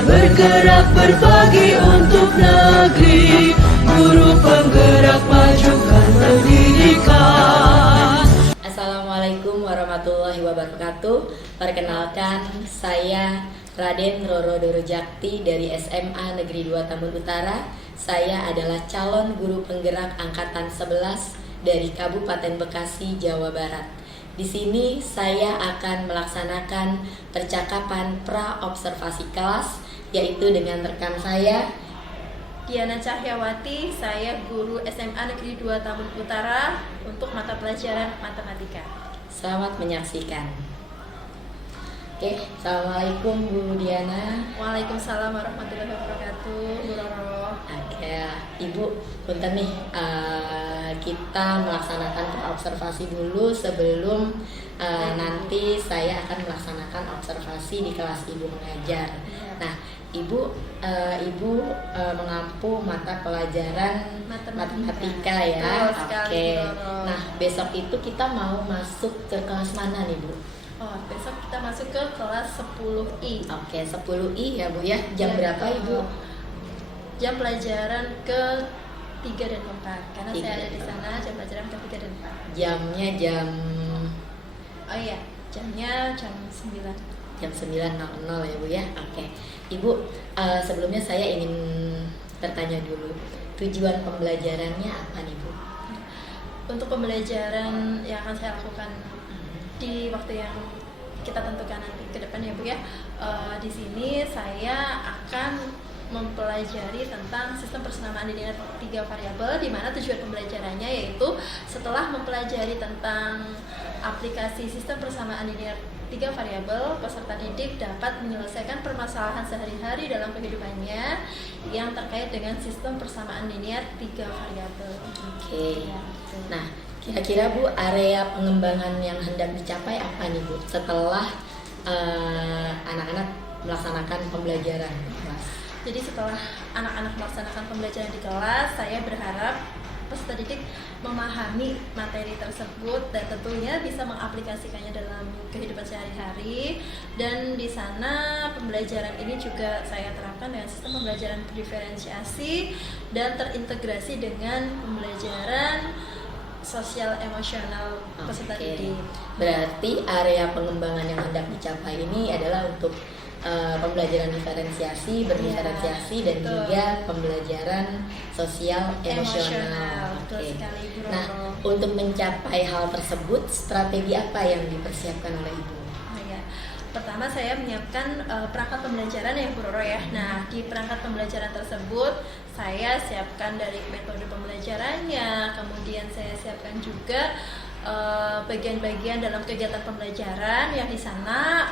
bergerak berbagi untuk negeri, guru penggerak majukan pendidikan. Assalamualaikum warahmatullahi wabarakatuh. Perkenalkan, saya Raden Roro Dorojakti dari SMA Negeri 2 Tambun Utara. Saya adalah calon guru penggerak angkatan 11 dari Kabupaten Bekasi, Jawa Barat. Di sini saya akan melaksanakan percakapan pra-observasi kelas, yaitu dengan rekan saya Diana Cahyawati, saya guru SMA Negeri 2 Tambun Utara untuk mata pelajaran matematika. Selamat menyaksikan. Oke, Assalamualaikum Bu Diana. Waalaikumsalam warahmatullahi wabarakatuh, Bu Roro. Oke, Ibu, punten nih, kita melaksanakan observasi dulu sebelum nanti saya akan melaksanakan observasi di kelas Ibu mengajar. Nah, Ibu mengampu mata pelajaran matematika ya. Oke. Nah, besok itu kita mau masuk ke kelas mana nih, Bu? Oh, besok kita masuk ke kelas 10I. Oke, 10I ya, Bu ya. Jam berapa, Ibu? Jam pelajaran ke 3 dan 4. Karena 3 saya ada dan di sana jam pelajaran ke 3 dan 4. Jamnya jam jamnya jam 9. Jam 9.00 ya, Bu ya. Oke. Ibu, sebelumnya saya ingin bertanya dulu. Tujuan pembelajarannya apa nih, Bu? Untuk pembelajaran yang akan saya lakukan di waktu yang kita tentukan nanti ke depan ya, Bu ya. Di sini saya akan mempelajari tentang sistem persamaan linear 3 variabel, di mana tujuan pembelajarannya yaitu setelah mempelajari tentang aplikasi sistem persamaan linear 3 variabel, peserta didik dapat menyelesaikan permasalahan sehari-hari dalam kehidupannya yang terkait dengan sistem persamaan linear 3 variabel. Oke. Ya, nah, kira-kira Bu, area pengembangan yang hendak dicapai apa nih, Bu, setelah anak-anak melaksanakan pembelajaran di kelas? Jadi setelah anak-anak melaksanakan pembelajaran di kelas, saya berharap peserta didik memahami materi tersebut dan tentunya bisa mengaplikasikannya dalam kehidupan sehari-hari. Dan di sana pembelajaran ini juga saya terapkan dengan sistem pembelajaran diferensiasi dan terintegrasi dengan pembelajaran sosial emosional peserta didik. Berarti area pengembangan yang hendak dicapai ini adalah untuk pembelajaran diferensiasi, berdiferensiasi, dan juga pembelajaran sosial emosional. Betul sekali, Bu Roro. Nah, untuk mencapai hal tersebut, strategi apa yang dipersiapkan oleh Ibu? Pertama, saya menyiapkan perangkat pembelajaran ya, Bu Roro ya. Nah, di perangkat pembelajaran tersebut saya siapkan dari metode pembelajarannya, kemudian saya siapkan juga bagian-bagian dalam kegiatan pembelajaran yang di sana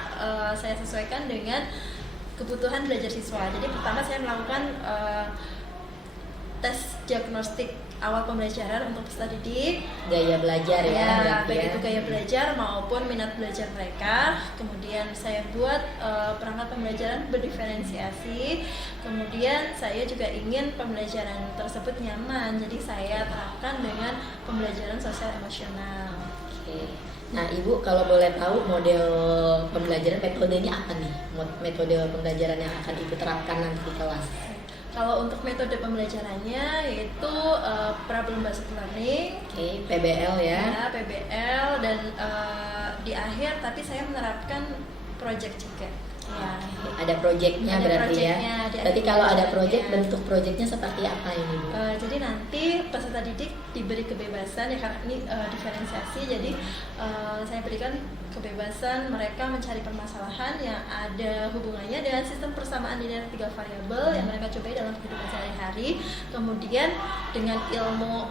saya sesuaikan dengan kebutuhan belajar siswa. Jadi pertama saya melakukan tes diagnostik awal pembelajaran untuk peserta didik, gaya belajar ya, baik itu gaya belajar maupun minat belajar mereka. Kemudian saya buat perangkat pembelajaran berdiferensiasi. Kemudian saya juga ingin pembelajaran tersebut nyaman, jadi saya terapkan dengan pembelajaran sosial emosional. Oke. Nah, Ibu kalau boleh tahu model pembelajaran, metodenya apa nih? Metode pembelajaran yang akan Ibu terapkan nanti di kelas? Kalau untuk metode pembelajarannya yaitu problem based learning, PBL ya. PBL, dan di akhir tapi saya menerapkan project juga. Ya. Ada proyeknya berarti ya. Berarti kalau ada proyek, bentuk proyeknya seperti apa ini, Bu? Jadi nanti peserta didik diberi kebebasan ya, karena ini diferensiasi. Jadi saya berikan kebebasan mereka mencari permasalahan yang ada hubungannya dengan sistem persamaan linear 3 variabel yang mereka cobai dalam kehidupan sehari-hari. Kemudian dengan ilmu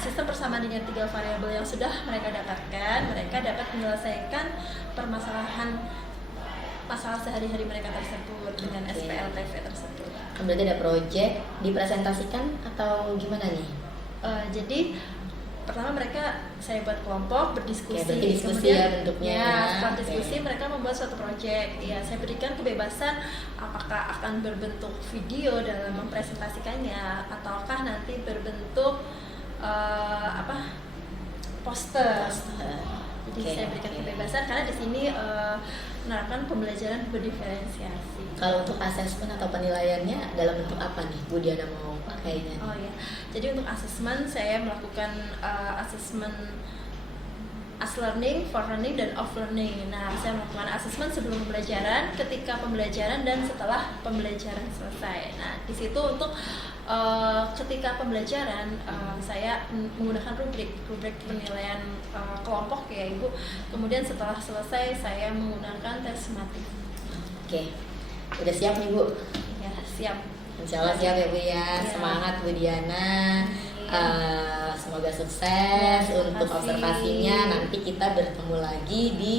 sistem persamaan linear 3 variabel yang sudah mereka dapatkan, mereka dapat menyelesaikan masalah sehari-hari mereka tersebut dengan SPLTV tersebut. Berarti ada proyek, dipresentasikan atau gimana nih? Jadi pertama mereka saya buat kelompok berdiskusi, diskusi kemudian ya bentuknya. Setelah diskusi mereka membuat suatu proyek. Ya, saya berikan kebebasan apakah akan berbentuk video dalam mempresentasikannya ataukah nanti berbentuk poster. Jadi Oke, saya berikan oke. kebebasan karena di sini menerapkan pembelajaran berdiferensiasi. Kalau untuk asesmen atau penilaiannya dalam bentuk apa nih Bu Diana mau pakainya? Oh ya, jadi untuk asesmen saya melakukan asesmen as learning, for learning, dan off learning. Nah, saya melakukan asesmen sebelum pembelajaran, ketika pembelajaran, dan setelah pembelajaran selesai. Nah, di situ untuk ketika pembelajaran saya menggunakan rubrik penilaian kelompok ya Ibu. Kemudian setelah selesai saya menggunakan tes summatif. Oke, udah siap nih Bu? Ya, siap. Insya Allah siap ya Bu ya. Ya. Semangat Bu Diana. Semoga sukses Ya, terima untuk kasih. observasinya. Nanti kita bertemu lagi di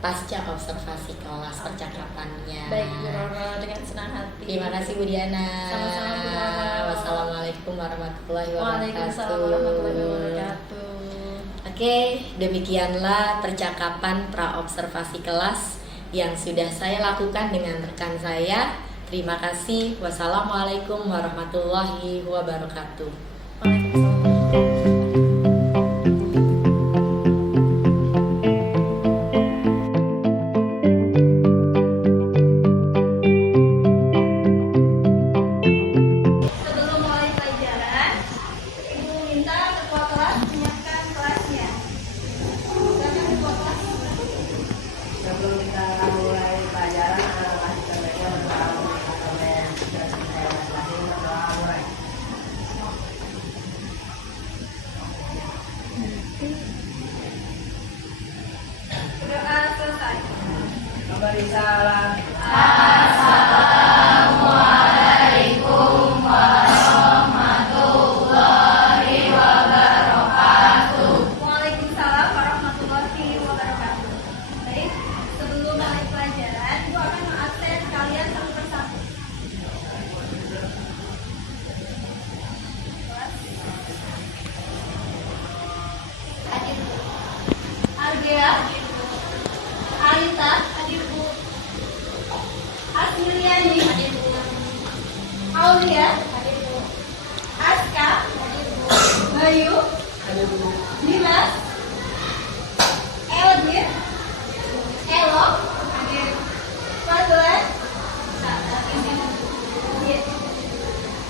pasca observasi kelas percakapannya. Baik Bu Roro, dengan senang hati. Terima kasih Bu Diana. Sama-sama, Bu Roro. Wassalamualaikum warahmatullahi wabarakatuh. Waalaikumsalam warahmatullahi wabarakatuh. Oke, demikianlah percakapan pra-observasi kelas yang sudah saya lakukan dengan rekan saya. Terima kasih. Wassalamualaikum warahmatullahi wabarakatuh. Waalaikumsalam. Sebelum mulai pelajaran, Ibu minta ketua kelas menyiapkan kelasnya. Silakan ketua kelas. Sebelum kita mulai pelajaran, anak-anak kita baca berdoa dan saya masing-masing berdoa mulai. Doa selesai. Memberi salam. Waalaikumsalam warahmatullahi wabarakatuh. Baik, sebelum mulai pelajaran, Ibu akan mengabsen kalian satu persatu. Hadir Bu. Argea. Alita. Hadir Bu. Asmiliani. Hadir Bu. Aulia. Hadir Bu. Aska. Hadir Bu. Bayu. Dimas, Eldir, Elo, Fadlan,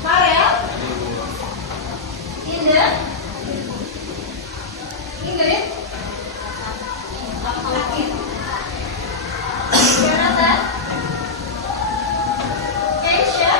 Farel, Indah, Ingrid, Akin, Jonathan, Keisha,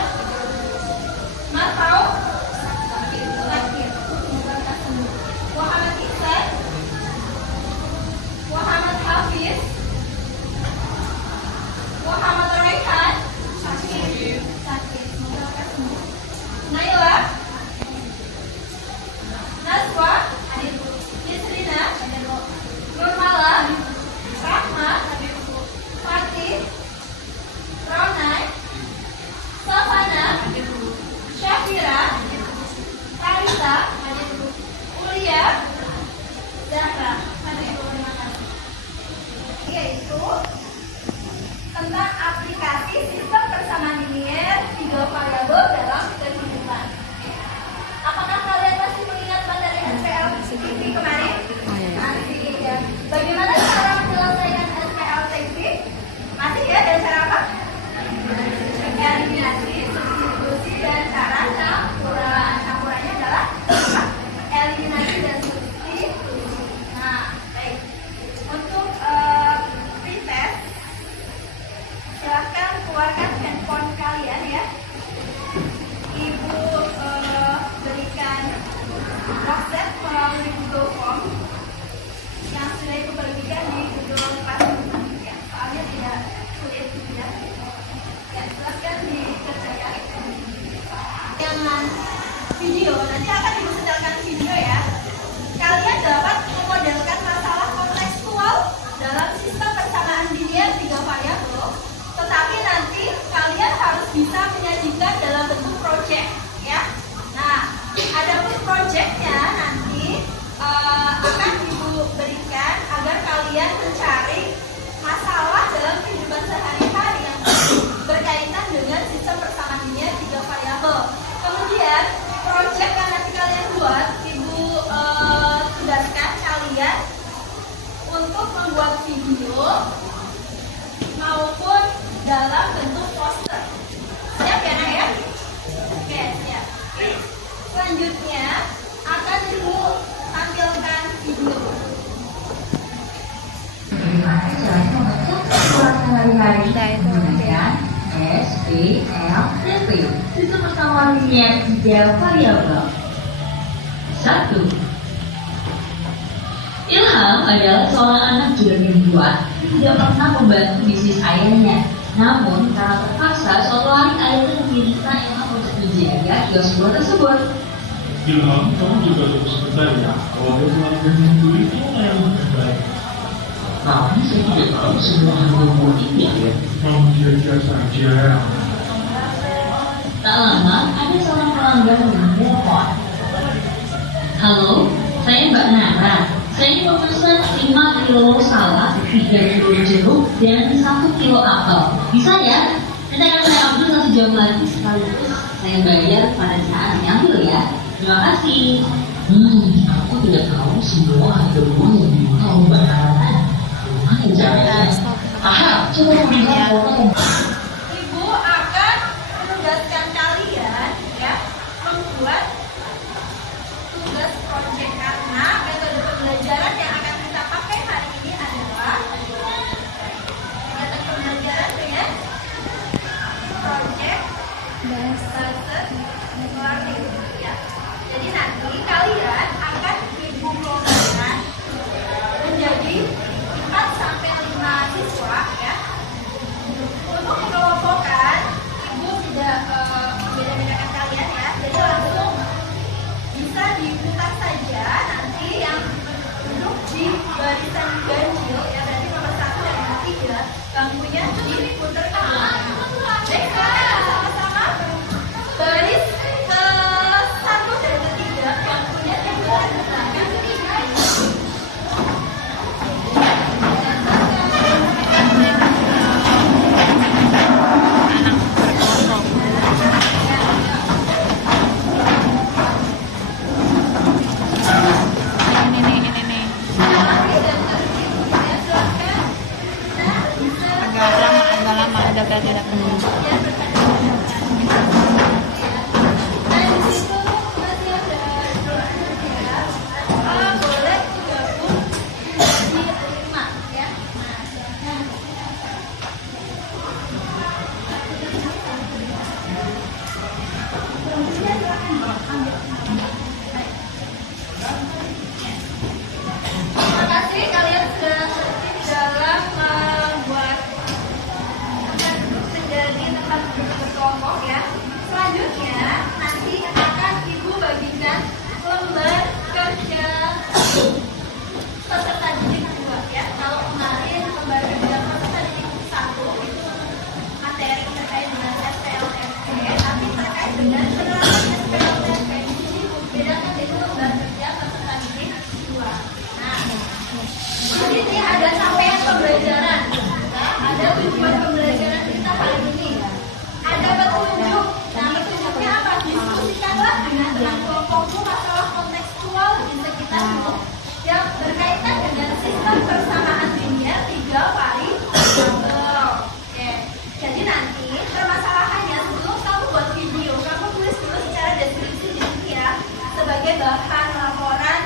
video maupun dalam bentuk poster. Siap ya, Nak ya? Oke, siap. Selanjutnya akan Ibu tampilkan video. Bagaimana caranya mengecek surat sehari-hari menggunakan SPLCP. Itu persamaan-nya 3 variabel. 1. Ilham adalah seorang anak jujur yang kuat yang tidak pernah membantu bisnis ayahnya. Namun, karena terpaksa, suatu hari ayahnya meminta Ilham untuk menjaga kios buah tersebut. Ilham, kamu juga tunggu sebentar ya. Kalau ada pelanggan yang beli, kamu yang baik. Tapi saya tidak tahu semua harga buah ini ya. Kamu kira-kira saja. Tak lama, ada seorang pelanggan yang menelpon. Halo, saya Mbak Nara. Saya ingin memesan 5 kilo salak, 3 kilo jeruk, dan 1 kilo apel. Bisa ya? Nanti akan saya ambil 1 jam lagi sekaligus saya bayar pada saat saya ambil ya. Terima kasih. Aku tidak tahu semua harga buah yang dijual Mbak Nara. Gimana caranya? Aha, coba lihat foto. Ibu akan menugaskan kalian ya membuat tugas proyek karena metode pembelajaran yang akan kita pakai hari ini adalah kegiatan pembelajaran dengan proyek based learning ya. Jadi nanti kalian akan Ibu kelompokkan menjadi 4 sampai 5 siswa ya. Untuk mengelompokkan, Ibu tidak membeda-bedakan kalian ya. Jadi langsung bisa diputar saja nanti yang duduk di barisan ganjil ya, berarti nomor 1 dan nomor 3 bangkunya diputar ke belakang. Baik, sekarang sama-sama baris ke 1 dan ke 3 bangkunya diputar ke belakang. Terima kasih kalian sudah tertib dalam membuat menjadi tempat berkelompok ya. Selanjutnya nanti akan Ibu bagikan lembar kerja peserta didik 2 ya. Kalau kemarin lembar kerja peserta didik 1 itu materi terkait dengan SPLMP, tapi terkait dengan penerapan SPLMP di sini bedakan itu lembar kerja peserta didik 2. Nah, di sini ada capaian pembelajaran, nah, ada tujuan pembelajaran kita hari ini, ada petunjuk. Nah, petunjuknya apa? Diskusikanlah dengan teman kelompokmu masalah kontekstual di sekitarmu yang berkaitan dengan sistem persamaan linear 3 variabel. Oke, jadi nanti permasalahannya sebelum kamu buat video, kamu tulis dulu secara deskripsi di sini ya, sebagai bahan laporan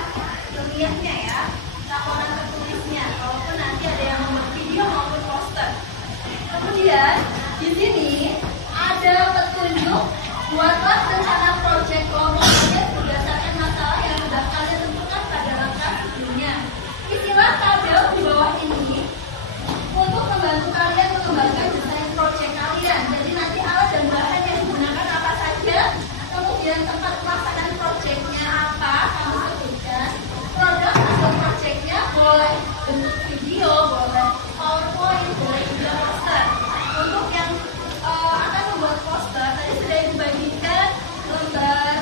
ilmiahnya ya, laporan tertulisnya. Kalaupun nanti ada yang membuat video maupun poster. Kemudian di sini ada petunjuk, buatlah rencana proyek kelompok kalian berdasarkan masalah yang sudah kalian tentukan pada langkah sebelumnya. Isilah tabel di bawah ini untuk membantu kalian mengembangkan desain proyek kalian. Jadi nanti alat dan bahan yang digunakan apa saja, kemudian tempat pelaksanaan proyeknya apa, kamu sebutkan. Produk hasil proyeknya boleh bentuk video, boleh PowerPoint, boleh juga poster. Untuk yang akan membuat poster, tadi sudah dibagikan lembar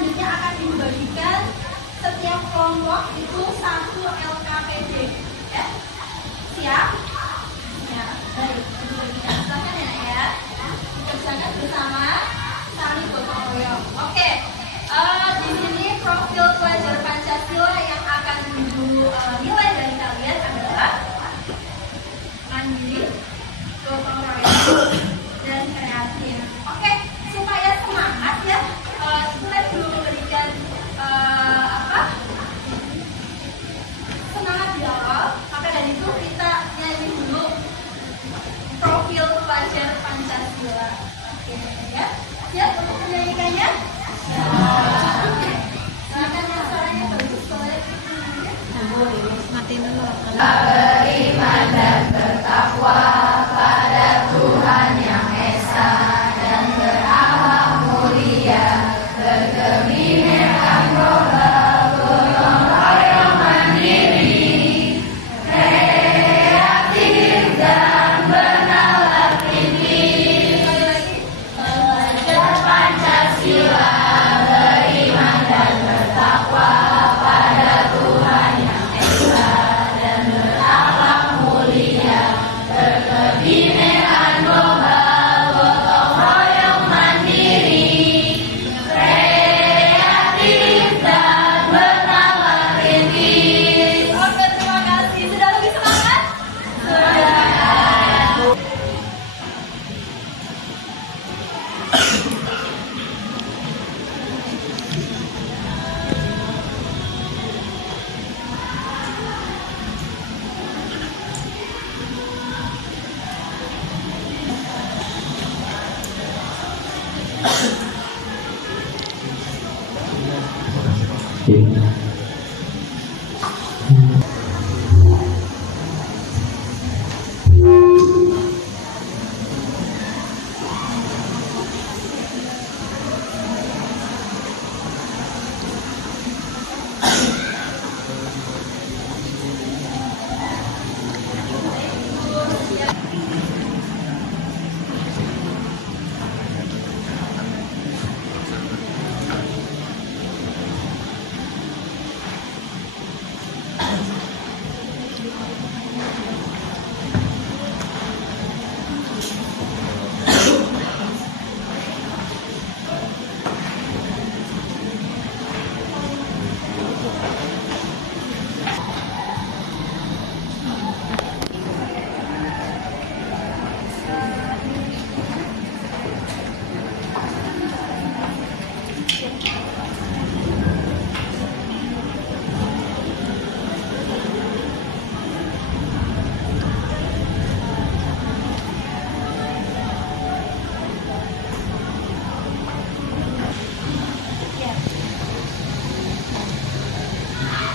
selanjutnya akan dibagikan setiap kelompok itu 1 LKPD. Ya, siap? Ya, baik. Dibagikan. Silakan ya. Dikerjakan bersama, saling gotong royong. Oke. Di sini profil pelajar Pancasila yang akan nilai dari kalian adalah mandiri, gotong royong, dan kreatif. Oke, supaya semangat ya, itu tadi belum memberikan semangat di awal. Maka dari itu kita nyanyi dulu profil pelajar Pancasila. Oke ya, siap untuk menyanyikannya? Oke, silakan ya, suaranya bagus boleh. Matiin dulu. Beriman dan bertakwa pada Tuhan Yang Esa dan berakhlak mulia, berkebinekaan rohani, gotong royong mandiri, kreatif dan bernalar tinggi. Belajar Pancasila, beriman dan bertakwa pada Tuhan Yang Esa dan berakhlak mulia, berkebinekaan global, gotong royong mandiri, kreatif dan bernalar rintis. Oke, terima kasih. Sudah lebih semangat? Sudah.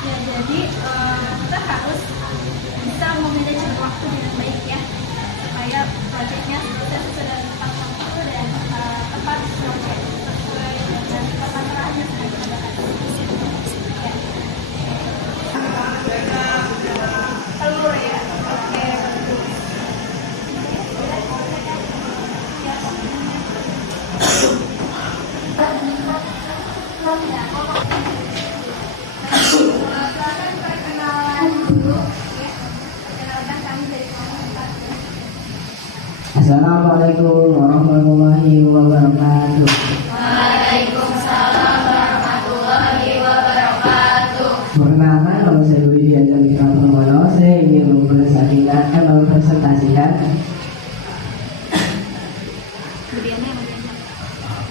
Ya, jadi kita harus bisa memanage waktu dengan baik ya, supaya proyeknya sukses sesuai dengan tepat waktu dan tepat proyek sesuai dengan permasalahan yang sedang kita bahas. Ya. Telur ya, oke. Silakan perkenalan dulu ya. Perkenalkan kami dari kelompok 4. Assalamualaikum warahmatullahi wabarakatuh. Waalaikumsalam warahmatullahi wabarakatuh. Perkenalkan, nama saya Dwi Dianca Mitra Pramono. Saya ingin mempresentasikan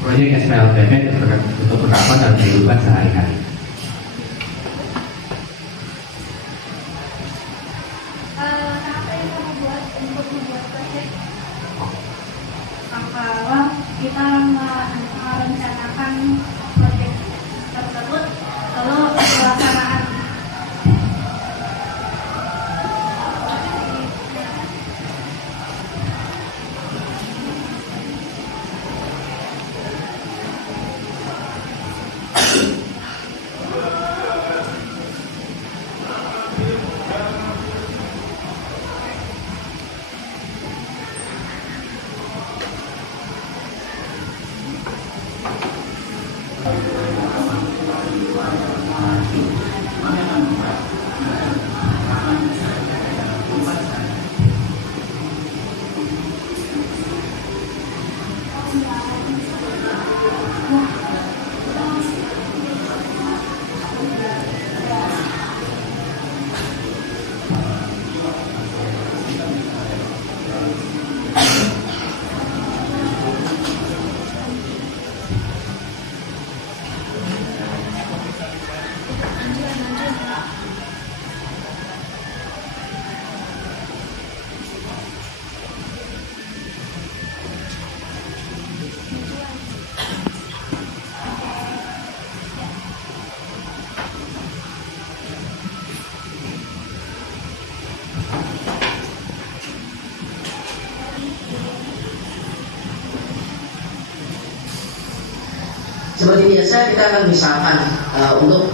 proyek SPLTP untuk penerapan dalam kehidupan sehari-hari. Apa yang kamu buat untuk membuat proyek? Kalau kita merencanakan proyek tersebut, lalu pelaksanaan. Seperti biasa kita akan misalkan untuk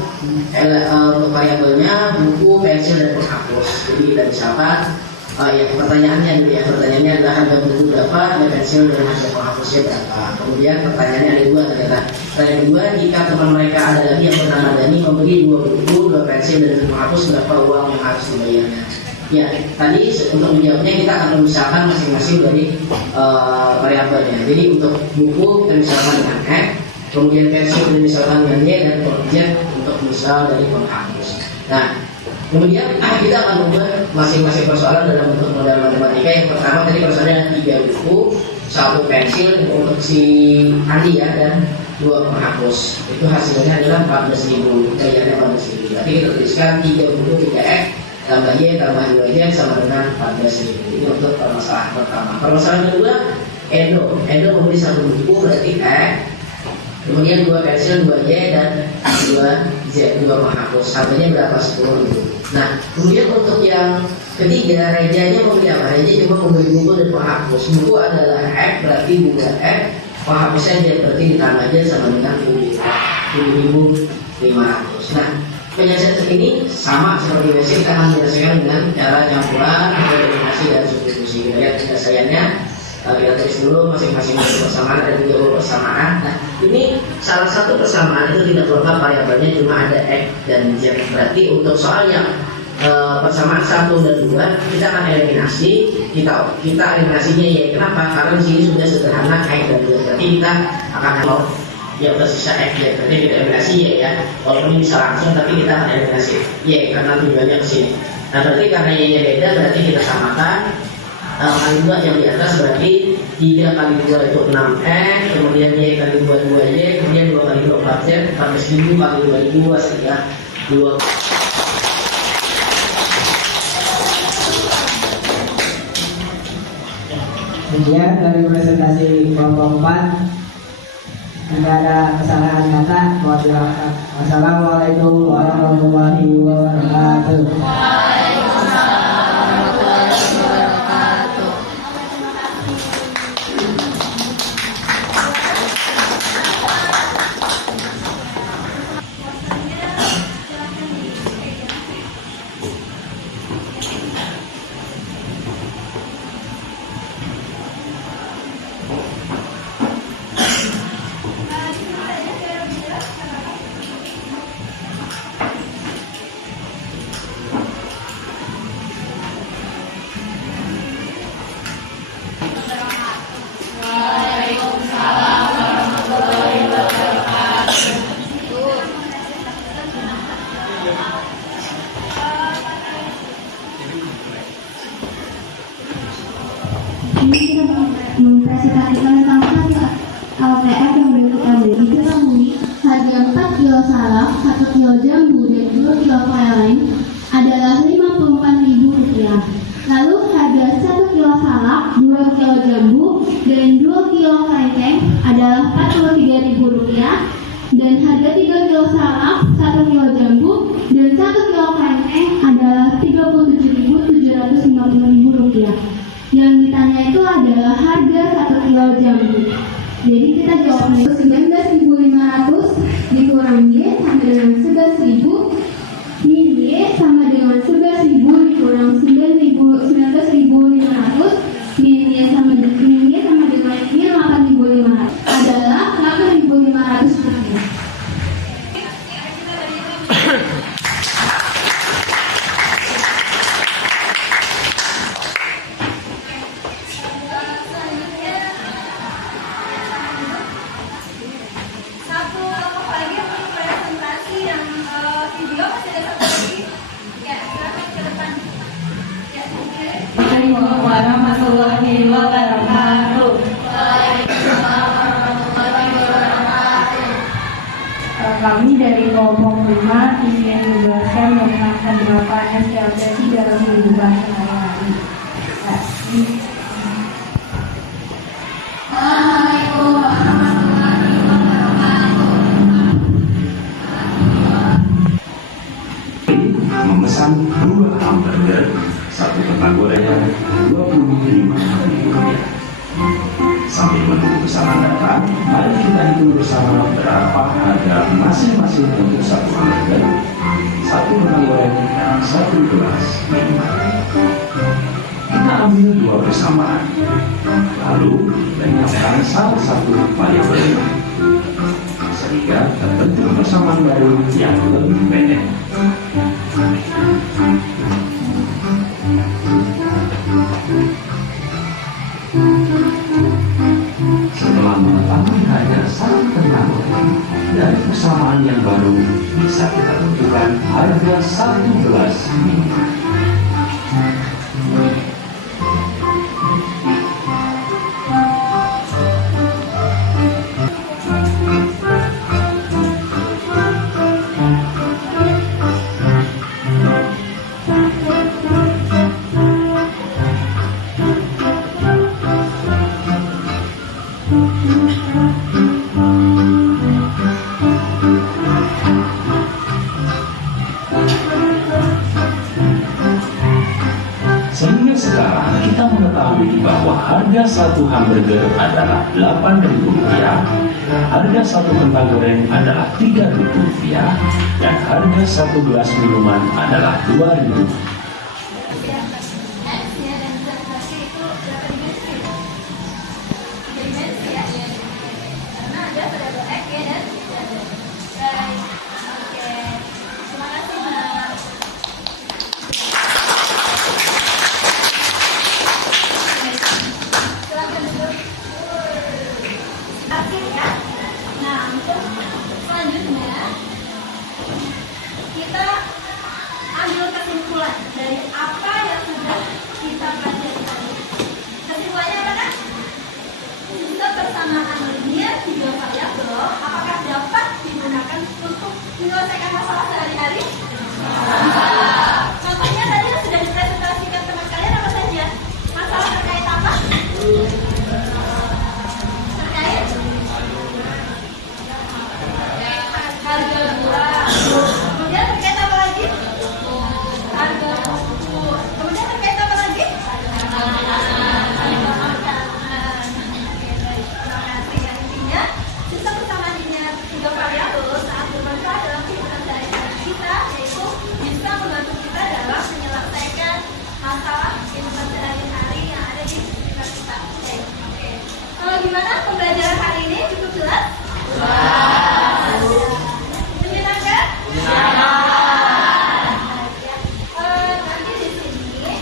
variabelnya buku, pensil, dan penghapus. Jadi kita misalkan pertanyaannya dulu ya. Pertanyaannya adalah harga buku berapa, harga pensil, dan harga penghapusnya berapa. Kemudian pertanyaannya ada dua ternyata. Pertanyaan kedua, jika teman mereka ada lagi yang bernama Dani membeli 2 buku, 2 pensil, dan 1 penghapus, berapa uang yang harus dibayarnya? Ya, tadi untuk menjawabnya kita akan memisahkan masing-masing dari variabelnya. Jadi untuk buku kita misalkan dengan X, kemudian pensil kita misalkan dengan Y, dan kemudian untuk misal dari penghapus. Nah, kemudian kita akan membuat masing-masing persoalan dalam bentuk modal matematika. Yang pertama tadi persoalannya 3 buku, 1 pensil untuk si Andi ya, dan 2 penghapus. Itu hasilnya adalah 14.000, bayarnya 14.000. Tapi kita tuliskan 3 buku 3X tambah Y tambah 2Y sama dengan 14.000. Ini untuk permasalahan pertama. Permasalahan kedua, Edo membeli 1 buku berarti X, kemudian 2 pensil, 2Y, dan 2Z, 2 penghapus. Harganya berapa? 10.000. Nah, kemudian untuk yang ketiga, Rejanya membeli apa? Reja cuma membeli buku dan penghapus. Buku adalah X, berarti 2X, penghapusnya dia berarti ditambah aja sama dengan 10.500. Nah, penjelasan ini sama seperti biasa, kita akan menyelesaikan dengan cara campuran, eliminasi, dan substitusi. Kita lihat penyelesaiannya. Kita tulis dulu masing-masing persamaan, ada 3 persamaan. Nah, ini salah satu persamaan itu tidak lengkap variabelnya, cuma ada X dan Z. Berarti untuk soal yang persamaan 1 dan 2 kita akan eliminasi. Kita eliminasinya ya. Kenapa? Karena di sini sudah sederhana X dan Z. Berarti kita akan yang tersisa X ya, berarti kita eliminasi ya. Walaupun ini bisa langsung, tapi kita akan eliminasi Y karena tujuannya ke sini. Nah, berarti karena Y nya beda, berarti kita samakan. Kali 2 yang di atas berarti 3 kali 2 itu 6X, kemudian Y kali 2 2Y, kemudian 2 kali 2 4Z, 14.000 kali 2.000 hasilnya 2. Kemudian dari presentasi kelompok 4 jika ada kesalahan kata mohon dimaafkan. Wassalamualaikum warahmatullahi wabarakatuh. Ini kita mempresentasikan tentang hasil LPF yang berikut tadi. Diketahui harga 4 kilo salak, 1 kilo jambu, dan 2 kilo lain adalah Rp54.000. Lalu harga 1 kilo salak, 2 kilo jambu, dan 2 kilo kelengkeng adalah Rp43.000. Dan harga 3 kilo salak, 1 kilo jambu, dan 1 kilo kelengkeng adalah Rp37.750.000. Yang ditanya itu adalah harga 1 kilo jambu. Jadi kita jawabnya 19.500 dikurang Y sama dengan 11.000, min Y sama dengan 11.000 dikurang 19.500, min Y sama dengan ini 8.500 adalah 8.500 rupiah. Assalamualaikum warahmatullahi wabarakatuh. Kami dari kelompok 5 ingin menjelaskan tentang penerapan SLTC dalam kehidupan sehari-hari. Assalamualaikum warahmatullahi wabarakatuh. Memesan 2 hamburger, 1 kentang goreng, Rp25.000. Sambil menunggu pesanan datang, mari kita hitung bersama berapa harga masing-masing untuk satu hamburger, satu rendang goreng, dan satu gelas minuman. Kita ambil dua bersamaan, lalu lenyapkan salah satu variabel sehingga terbentuk persamaan baru yang lebih pendek. Setelah mengetahui harga satu rendang goreng dari persamaan yang baru, bisa kita tentukan harga satu gelas minuman. Sehingga sekarang kita mengetahui bahwa harga satu hamburger adalah Rp8.000, harga satu kentang goreng adalah Rp3.000, dan harga satu gelas minuman adalah Rp2.000. Nah, untuk selanjutnya kita ambil kesimpulan dari apa yang sudah kita pelajari tadi. Kesimpulannya adalah kebersamaan linear tiga variabel apakah dapat digunakan untuk menyelesaikan masalah sehari-hari? Contohnya tadi yang sudah dipresentasikan teman kalian apa saja? Masalah terkait apa? Terkait harga murah. Kemudian terkait apa lagi? Harga ukur. Kemudian terkait apa lagi? Harga makanan. Oke, baik. Terima kasih. Intinya sistem persamaan linear tiga variabel saat bermanfaat dalam kehidupan sehari-hari kita, yaitu bisa membantu kita dalam menyelesaikan masalah kehidupan sehari-hari yang ada di sekitar kita. Oke. Kalau gimana pembelajaran hari ini cukup jelas? Menyenangkan? Nanti di sini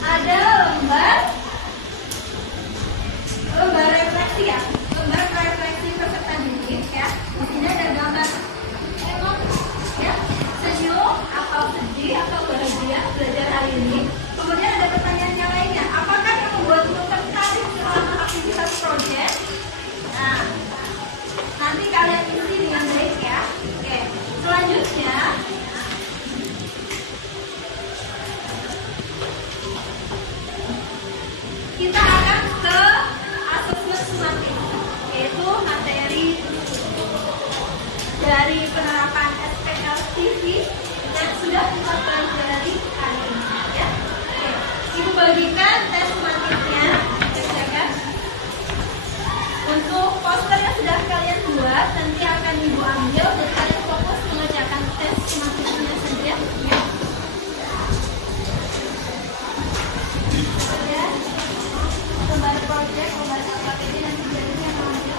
ada lembar refleksi ya, lembar refleksi peserta didik ya. Di sini ada gambar ya, senyum atau sedih atau bahagia belajar hari ini. Kemudian ada pertanyaan yang lainnya. Apakah yang membuatmu tertarik selama aktivitas proyek? Nah, nanti kalian isi dengan baik ya. Oke, selanjutnya kita akan ke asesmen sumatif, yaitu materi dari penerapan SPL-TV yang sudah kita pelajari hari ini ya. Oke, Ibu bagikan tes sumatifnya, silakan. Untuk poster yang sudah kalian buat nanti akan Ibu ambil dan kalian fokus mengerjakan tes sumatifnya saja ya. Kemudian lembar project, lembar LKPD dan sebagainya yang mengambil.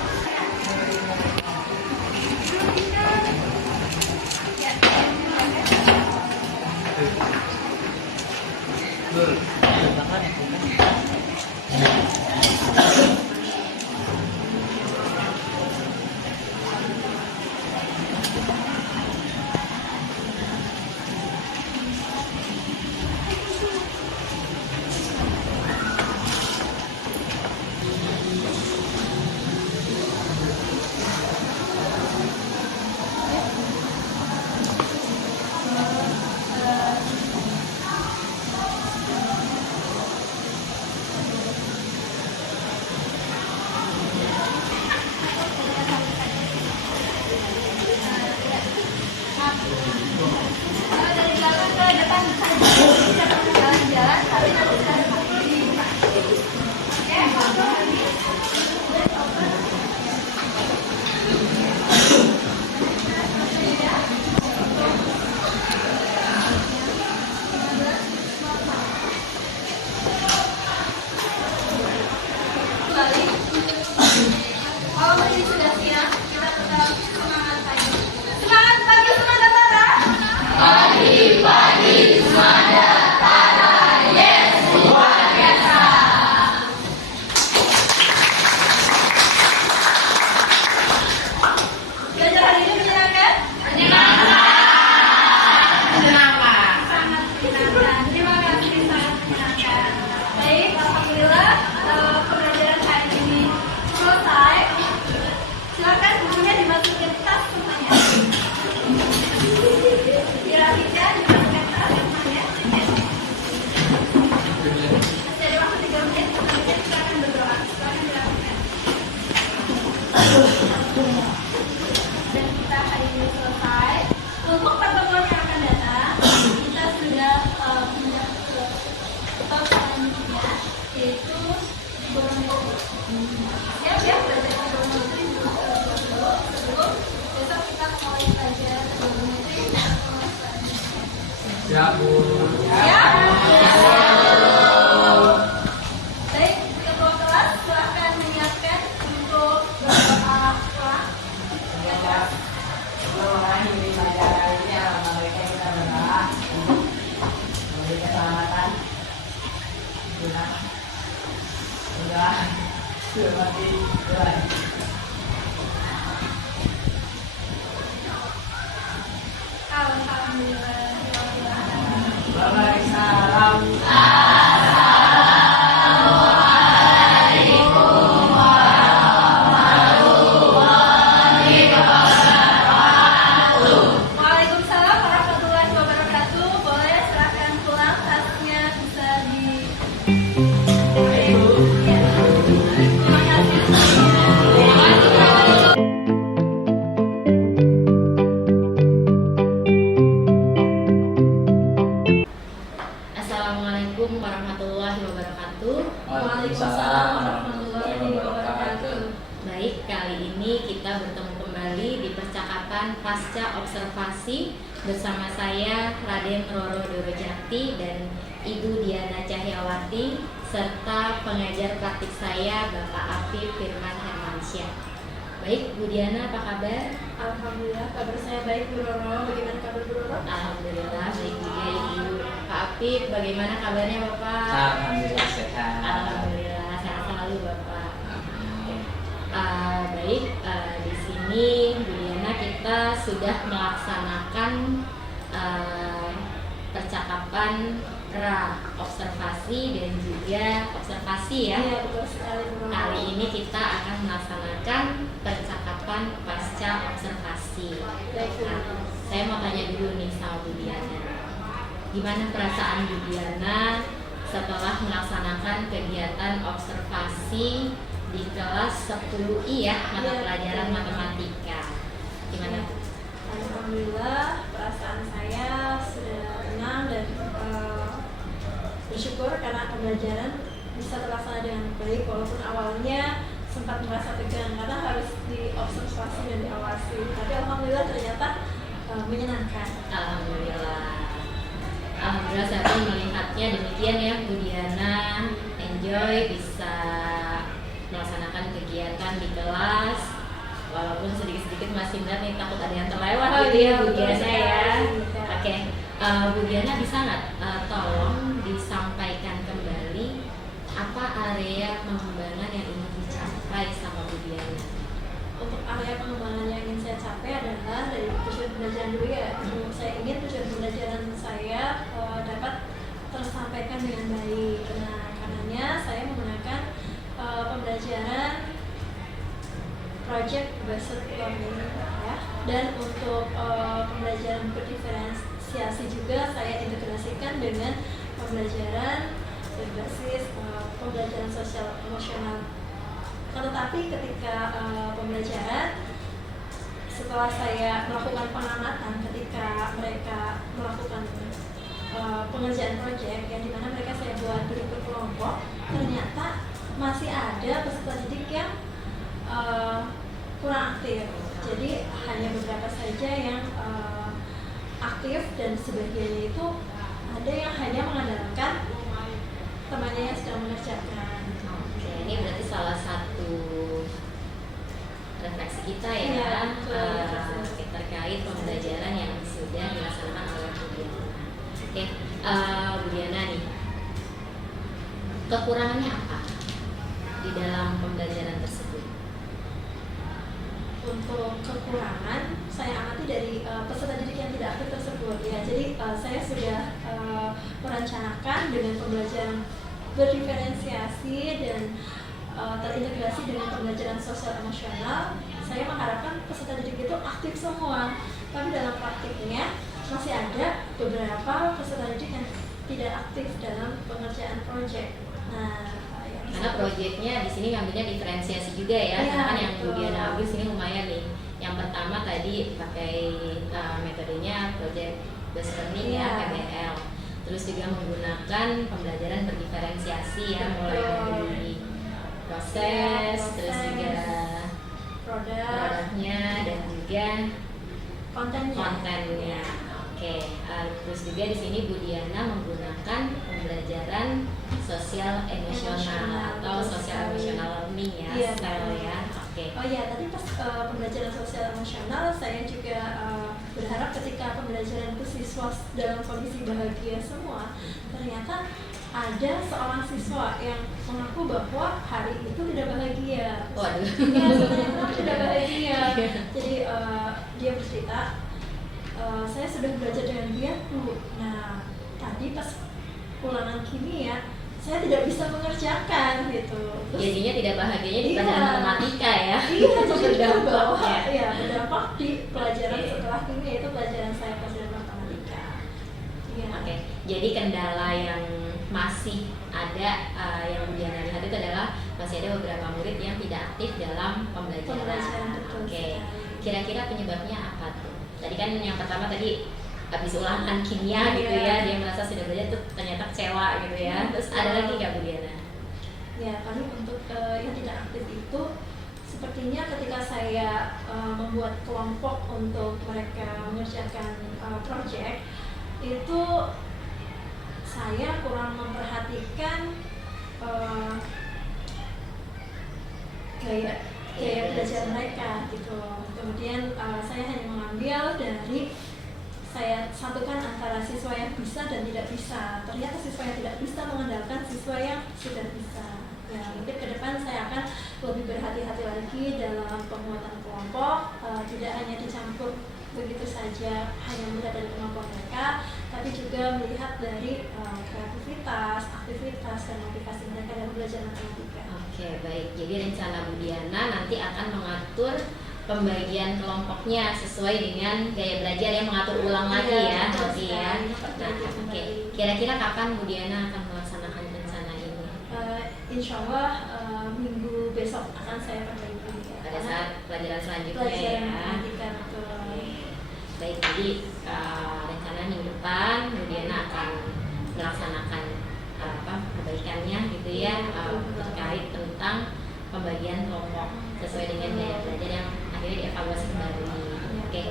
contoh selanjutnya yaitu Borobudur. Siap-siap belajar Borobudur dulu sebelum besok kita mulai belajar Borobudur. Siap, Bu. Baik, ketua kelas silahkan menyiapkan untuk berdoa pulang. Ya, kelas. Waalaikumsalam warahmatullahi wabarakatuh. Boleh silahkan pulang, tasnya bisa di. Ya. Terima kasih. Assalamualaikum warahmatullahi wabarakatuh. Waalaikumsalam warahmatullahi wabarakatuh. Baik, kali ini kita bertemu kembali di percakapan pasca observasi bersama saya Raden Roro Durujakti dan Ibu Diana Cahyawati serta pengajar praktik saya Bapak Afif Firman Hermansyah. Baik, Bu Diana apa kabar? Alhamdulillah, kabar saya baik, Bu Roro. Bagaimana kabar Bu Roro? Alhamdulillah baik juga Ibu. Pak Afif, bagaimana kabarnya Bapak? Alhamdulillah sehat. Alhamdulillah sehat selalu Bapak. Baik, di sini Bu Diana kita sudah melaksanakan percakapan observasi dan juga observasi ya. Iya, betul sekali Bu Roro. Kali ini kita akan melaksanakan percakapan pasca observasi. Baik, Bu Nah, Roro. saya mau tanya dulu nih sama Bu Diana. Gimana perasaan Bu Diana setelah melaksanakan kegiatan observasi di kelas 10I ya, mata Iya, pelajaran betul. matematika? Gimana? Alhamdulillah, perasaan saya sudah tenang dan bersyukur karena pembelajaran bisa terlaksana dengan baik walaupun awalnya sempat merasa tegang karena harus diobservasi dan diawasi. Tapi alhamdulillah ternyata menyenangkan. Alhamdulillah. Alhamdulillah saya pun melihatnya demikian ya Bu Diana, enjoy bisa melaksanakan kegiatan di kelas walaupun sedikit-sedikit masih berat nih, takut ada yang terlewat Oh, gitu ya iya, Bu betul Diana ya. sekali. Oke, Bu Diana bisa nggak tolong disampaikan kembali apa area pengembangan yang ingin dicapai sama Bu Diana? Untuk area pengembangan yang ingin saya capai adalah dari tujuan pembelajaran dulu ya. Saya ingin tujuan pembelajaran saya dapat tersampaikan dengan baik. Nah, karenanya saya menggunakan pembelajaran project based learning ya. Dan untuk pembelajaran berdiferensiasi juga saya integrasikan dengan pembelajaran berbasis pembelajaran sosial emosional. Tetapi ketika pembelajaran setelah saya melakukan pengamatan ketika mereka melakukan pengerjaan proyek yang dimana mereka saya buat duduk berkelompok, ternyata masih ada peserta didik yang kurang aktif. Jadi hanya beberapa saja yang aktif dan sebagiannya itu ada yang hanya mengandalkan temannya yang sedang mengerjakan. Oke, ini berarti salah satu refleksi kita ya, Iya, betul. terkait pembelajaran yang sudah dilaksanakan oleh Bu Diana. Oke, Bu Diana nih, kekurangannya apa di dalam pembelajaran tersebut? Untuk kekurangan saya amati dari peserta didik yang tidak aktif tersebut ya. Jadi saya sudah merencanakan dengan pembelajaran berdiferensiasi dan terintegrasi dengan pembelajaran sosial emosional. Saya mengharapkan peserta didik itu aktif semua, tapi dalam praktiknya masih ada beberapa peserta didik yang tidak aktif dalam pengerjaan proyek. Nah, Karena proyeknya di sini ngambilnya diferensiasi juga ya, Iya, karena kan yang Bu betul. Diana ambil sini lumayan nih. Yang pertama tadi pakai metodenya project based learning ya, Iya. PBL. Terus juga menggunakan pembelajaran diferensiasi ya, mulai dari proses, terus juga produknya dan juga kontennya. Oke, terus juga di sini Bu Diana menggunakan pembelajaran sosial emosional atau sosial emosional learning ya, Iya, style ya. Oke. Oh ya, tadi pas pembelajaran sosial emosional saya juga berharap ketika pembelajaran itu siswa dalam kondisi bahagia semua, ternyata ada seorang siswa yang mengaku bahwa hari itu tidak bahagia. Waduh. Ya, ternyata tidak bahagia. Jadi dia bercerita, saya sudah belajar dengan dia Bu. Nah, tadi pas ulangan kimia saya tidak bisa mengerjakan gitu. Jadinya tidak bahagianya di pelajaran matematika ya. Iya, jadi berdampak ya. Iya, berdampak di pelajaran setelah kimia, itu pelajaran saya pelajaran matematika. Iya. Oke, jadi kendala yang masih ada yang Bu Diana lihat itu adalah masih ada beberapa murid yang tidak aktif dalam pembelajaran. Betul Oke, sekali. kira-kira penyebabnya apa tuh? Tadi kan yang pertama tadi habis ulangan kimia gitu ya, dia merasa sudah belajar tuh ternyata kecewa gitu ya. Terus ada lagi nggak Bu Diana? Ya, paling untuk yang tidak aktif itu sepertinya ketika saya membuat kelompok untuk mereka mengerjakan project itu saya kurang memperhatikan gaya belajar mereka gitu. Kemudian saya hanya mengambil dari saya satukan antara siswa yang bisa dan tidak bisa. Ternyata siswa yang tidak bisa mengandalkan siswa yang sudah bisa. Ya, mungkin ke depan saya akan lebih berhati-hati lagi dalam pembuatan kelompok, tidak hanya dicampur begitu saja hanya melihat dari kemampuan mereka, tapi juga melihat dari kreativitas, aktivitas, dan motivasi mereka dalam belajar matematika. Oke, baik. Jadi rencana Bu Diana nanti akan mengatur pembagian kelompoknya sesuai dengan gaya belajar yang mengatur ulang lagi ya nanti ya. Nah, oke. Kira-kira kapan Bu Diana akan melaksanakan rencana ini? Insya Allah minggu besok akan saya perbaiki. Pada saat pelajaran selanjutnya pelajaran ya. matematika, betul. Baik, jadi rencana minggu depan Bu Diana akan melaksanakan perbaikannya gitu ya, terkait tentang pembagian kelompok sesuai dengan gaya belajar yang akhirnya dievaluasi kembali. Oke,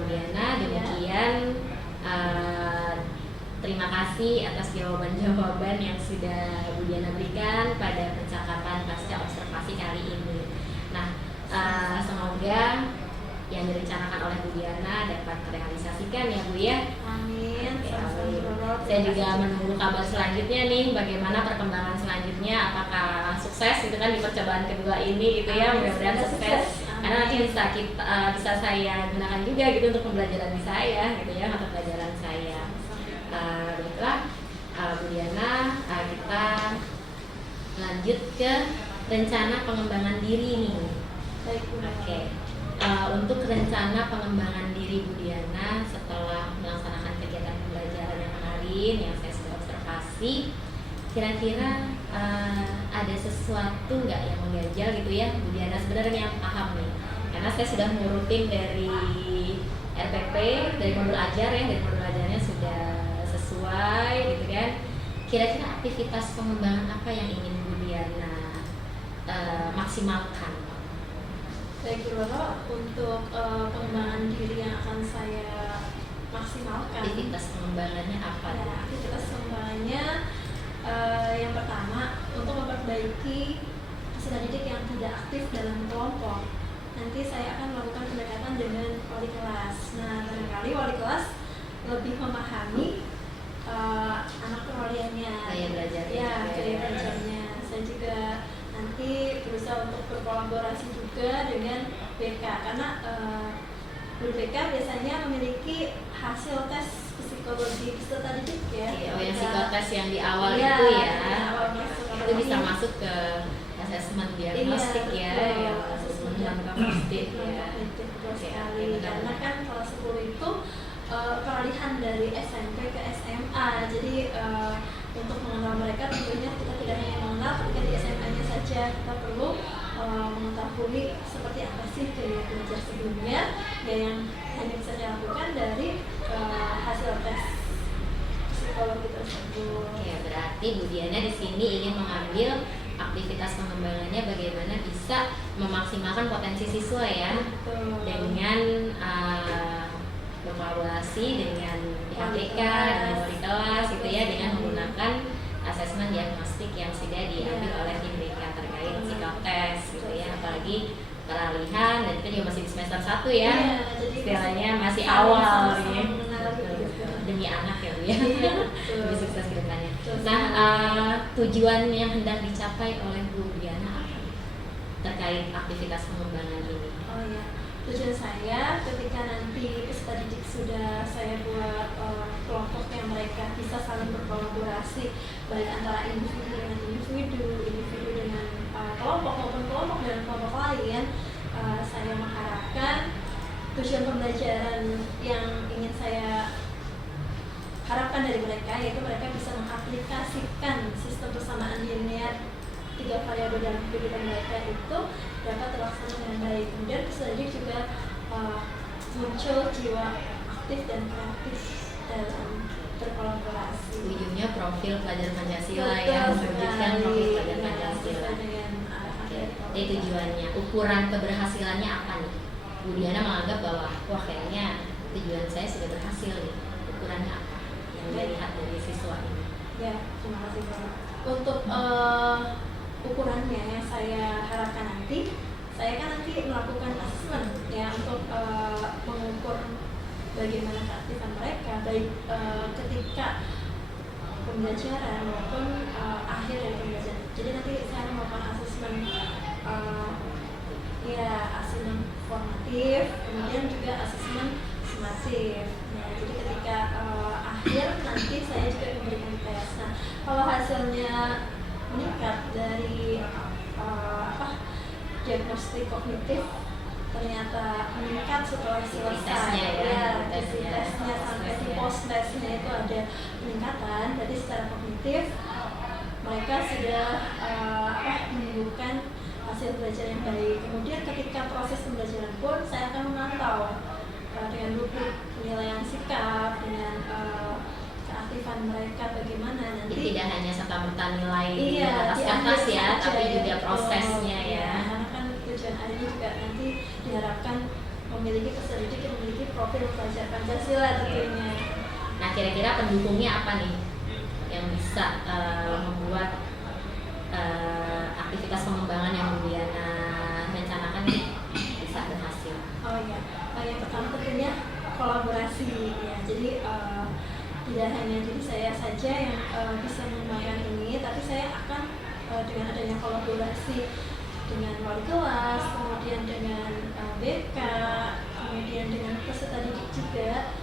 Bu Diana, demikian terima kasih atas jawaban-jawaban yang sudah Bu Diana berikan pada percakapan pasca observasi kali ini. Nah, semoga yang direncanakan oleh Bu Diana dapat terrealisasikan ya Bu ya. Amin. Oke, amin. Saya juga menunggu kabar selanjutnya nih, bagaimana perkembangan selanjutnya, apakah sukses gitu kan di percobaan kedua ini gitu ya, mudah-mudahan sukses. Karena nanti bisa saya gunakan juga gitu untuk pembelajaran saya gitu ya, mata pelajaran saya. Baiklah Bu Diana, kita lanjut ke rencana pengembangan diri nih. Baik, Bu. Oke. Untuk rencana pengembangan diri Bu Diana setelah melaksanakan kegiatan pembelajaran yang kemarin yang saya sudah observasi, kira-kira ada sesuatu nggak yang mengganjal gitu ya Bu Diana sebenarnya yang paham nih, karena saya sudah ngurutin dari RPP, dari modul ajar ya, dari modul ajarnya sudah sesuai gitu kan. Kira-kira aktivitas pengembangan apa yang ingin Bu Diana maksimalkan? Baik, Bu Lolo, untuk pengembangan diri yang akan saya maksimalkan. Aktivitas pengembangannya apa? Ya, aktivitas pengembangannya yang pertama untuk memperbaiki peserta didik yang tidak aktif dalam kelompok. Nanti saya akan melakukan pendekatan dengan wali kelas. Nah, barangkali wali kelas lebih memahami anak perwaliannya. Gaya belajarnya. Ya, gaya belajarnya. Saya juga nanti berusaha untuk berkolaborasi juga dengan BK, karena guru BK biasanya memiliki hasil tes psikologi peserta didik ya. Oh, yang psikotes yang di awal ya, itu ya. Itu bisa masuk ke asesmen diagnostik ya, yang diagnostik ya. Betul sekali. Karena kan kalau 10 itu peralihan dari SMP ke SMA. Jadi untuk mengenal mereka tentunya kita tidak hanya mengenal ketika di SMA-nya saja, kita perlu mengetahui seperti apa sih gaya belajar sebelumnya ya, yang hanya bisa dilakukan dari hasil tes psikologi tersebut. Ya, berarti Bu Diana di sini ingin mengambil aktivitas pengembangannya bagaimana bisa memaksimalkan potensi siswa ya, Betul. dengan berkolaborasi dengan pihak TK, dengan wali kelas gitu ya, dengan menggunakan asesmen diagnostik yang sudah diambil oleh tim TK terkait psikotes gitu ya, apalagi peralihan dan kita juga masih di semester 1 ya, Iya, jadi istilahnya masih sama-sama awal mengenal ya. gitu. Demi anak ya Bu ya, Iya, betul. demi sukses ke depannya. Betul Nah, sekali. tujuan yang hendak dicapai oleh Bu Diana apa terkait aktivitas pengembangan ini? Oh ya, tujuan saya ketika nanti peserta didik sudah saya buat kelompok yang mereka bisa saling berkolaborasi baik antara individu dengan individu, individu dengan kelompok maupun kelompok dengan kelompok lain. Saya mengharapkan tujuan pembelajaran yang ingin saya harapkan dari mereka yaitu mereka bisa mengaplikasikan sistem persamaan linear 3 variabel dalam kehidupan mereka itu dapat terlaksana dengan baik. Kemudian peserta didik juga muncul jiwa aktif dan kreatif dalam berkolaborasi. Ujungnya profil pelajar Pancasila Betul ya, mewujudkan sekali. profil pelajar Ya, Pancasila. sesuai dengan Oke, jadi tujuannya, ukuran keberhasilannya apa nih? Bu Diana menganggap bahwa wah kayaknya tujuan saya sudah berhasil nih. Ukurannya apa yang dilihat dari siswa ini? Ya, terima kasih Bapak. Untuk ukurannya yang saya harapkan nanti, saya kan nanti melakukan asesmen ya untuk mengukur bagaimana keaktifan mereka baik ketika pembelajaran maupun akhir dari pembelajaran. Jadi nanti saya melakukan asesmen ya asesmen formatif, kemudian juga asesmen sumatif. Nah, jadi ketika akhir nanti saya juga memberikan tes. Nah, kalau hasilnya meningkat dari diagnostik kognitif ternyata meningkat setelah selesai tesnya sampai di post testnya itu ada peningkatan, jadi secara kognitif mereka sudah menunjukkan hasil belajar yang baik. Kemudian ketika proses pembelajaran pun saya akan memantau dengan rubrik penilaian sikap, dengan keaktifan mereka bagaimana nanti. Jadi tidak hanya serta-merta nilai Iya, atas di ya, akhir tapi saja juga gitu. prosesnya ya. Karena kan tujuan akhirnya juga nanti diharapkan memiliki peserta didik yang memiliki profil pelajar Pancasila tentunya. Nah, kira-kira pendukungnya apa nih yang bisa membuat aktivitas pengembangan yang Bu Diana rencanakan ini bisa berhasil? Oh iya, yang pertama tentunya kolaborasi ya. Jadi tidak hanya diri saya saja yang bisa mengembangkan ini, tapi saya akan dengan adanya kolaborasi dengan wali kelas, kemudian dengan BK, kemudian dengan peserta didik juga.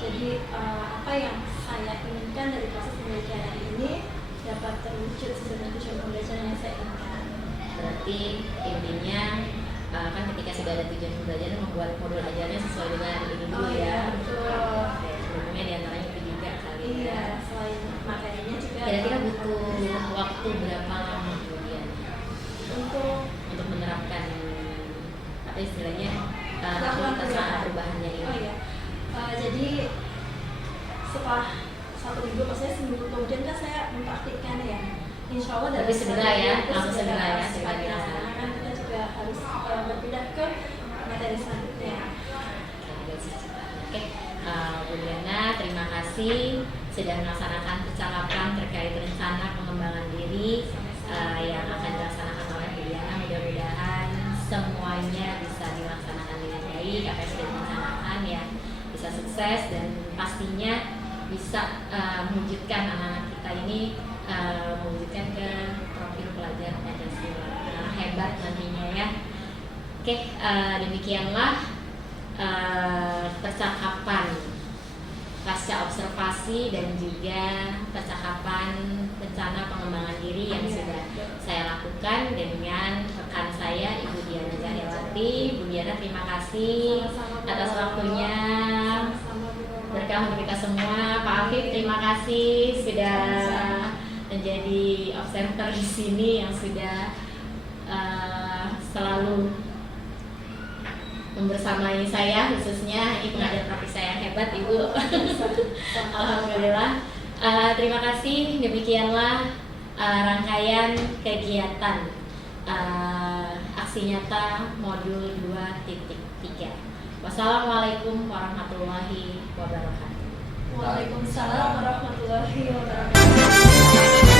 Jadi apa yang saya inginkan dari proses pembelajaran ini dapat terwujud sesuai dengan tujuan pembelajaran yang saya inginkan. Berarti intinya kan ketika sudah ada tujuan pembelajaran membuat modul ajarnya sesuai dengan ini dulu ya. Betul. Sebelumnya diantaranya itu juga kali Iya, ya. selain materinya juga. Kira-kira butuh waktu berapa lama kemudian untuk menerapkan apa istilahnya aktivitas perubahannya ini? Oh iya. Jadi setelah 1 minggu, maksudnya seminggu kemudian kan saya mempraktikkan ya. Insya Allah Tapi segera ya, langsung segera ya, segera segera dilaksanakan. karena kan kita juga harus berpindah ke materi selanjutnya. Oke, Bu Diana, terima kasih sudah melaksanakan percakapan terkait rencana pengembangan diri yang akan dilaksanakan oleh Bu Diana. Mudah-mudahan semuanya bisa dilaksanakan dengan baik, apa yang sudah direncanakan ya bisa sukses dan pastinya bisa mewujudkan anak-anak kita ini mewujudkan ke profil pelajar Pancasila hebat nantinya ya. Oke, demikianlah percakapan pasca observasi dan juga percakapan rencana pengembangan diri yang sudah saya lakukan dengan rekan saya Ibu Diana Zahriyawati. Bu Diana, terima kasih atas waktunya. Berkah untuk kita semua. Pak Afif, terima kasih sudah menjadi observer di sini yang sudah selalu membersamai saya, khususnya Ibu ada profesi saya yang hebat Ibu. Alhamdulillah. Terima kasih, demikianlah rangkaian kegiatan aksi nyata modul 2.3. Wassalamualaikum warahmatullahi wabarakatuh. Waalaikumsalam warahmatullahi wabarakatuh.